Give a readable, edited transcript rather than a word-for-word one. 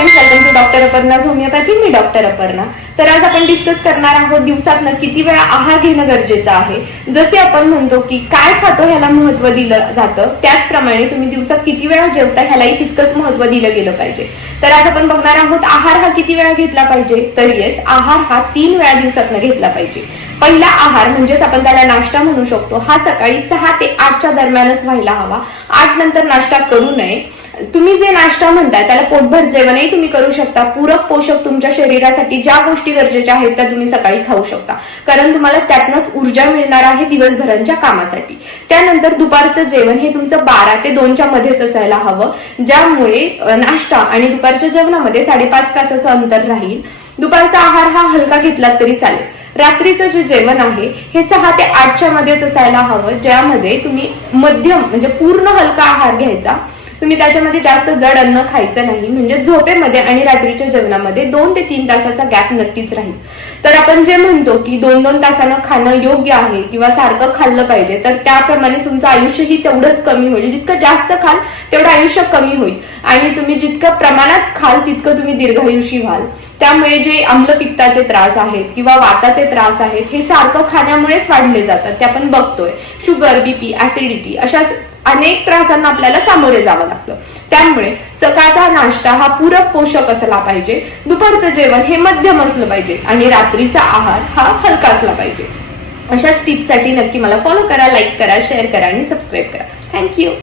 Friends, welcome to doctor Aparna's homeopathy. मी doctor Aparna. तर आज आपण डिस्कस करणार आहोत दिवसातनं किती वेळा आहार घेणं गरजेचं आहे. जसे आपण म्हणतो की काय खातो ह्याला महत्व दिलं जातं, त्याचप्रमाणे तुम्ही दिवसात किती वेळा जेवता ह्यालाही तितकंच महत्व दिलं गेलं पाहिजे. तर आज आपण बघणार आहोत आहार हा किती वेळा घेतला पाहिजे. तर येस, आहार हा 3 वेळा दिवसातनं घेतला पाहिजे. पहिला आहार म्हणजेच आपण त्याला नाश्ता म्हणू शकतो, हा सकाळी 6 ते 8च्या दरम्यानच व्हायला हवा. 8 नंतर नाश्ता करू नये. तुम्ही जे नाश्ता म्हणताय त्याला पोटभर जेवणही तुम्ही करू शकता. पूरक पोषक तुमच्या शरीरासाठी ज्या गोष्टी गरजेच्या आहेत त्या तुम्ही सकाळी खाऊ शकता, कारण तुम्हाला त्यातनंच ऊर्जा मिळणार आहे दिवसभराच्या कामासाठी. त्यानंतर दुपारचं जेवण हे तुमचं 12 ते 2च्या मध्येच असायला हवं, ज्यामुळे नाश्ता आणि दुपारच्या जेवणामध्ये 5.5 तासाचं अंतर राहील. दुपारचा आहार हा हलका घेतला तरी चालेल. रात्रीचं जे जेवण आहे हे 6 ते 8च्या मध्येच असायला हवं, ज्यामध्ये तुम्ही मध्यम म्हणजे पूर्ण हलका आहार घ्यायचा. तुम्ही त्याच्यामध्ये जास्त जड अन्न खायचं नाही, म्हणजे झोपेमध्ये आणि रात्रीच्या जेवणामध्ये 2 ते 3 तासाचा गॅप नक्कीच राहील. तर आपण जे म्हणतो की 2-2 तासानं खाणं योग्य आहे किंवा सारखं खाल्लं पाहिजे, तर त्याप्रमाणे तुमचं आयुष्यही तेवढंच कमी होईल. जितकं जास्त खाल तेवढं आयुष्य कमी होईल, आणि तुम्ही जितकं प्रमाणात खाल तितकं तुम्ही दीर्घायुषी व्हाल. त्यामुळे जे आम्लपित्ताचे त्रास आहेत किंवा वाताचे त्रास आहेत हे सारखं खाण्यामुळेच वाढले जातात, ते आपण बघतोय. शुगर, बीपी, ऍसिडिटी अशा अनेक त्रासांना आपल्याला सामोरे जावं लागतं. त्यामुळे सकाळचा नाश्ता हा पूरक पोषक असला पाहिजे, दुपारचं जेवण हे मध्यम असलं पाहिजे, आणि रात्रीचा आहार हा हलका असला पाहिजे. अशाच टिप्ससाठी नक्की मला फॉलो करा, लाईक करा, शेअर करा आणि सबस्क्राईब करा. थँक्यू.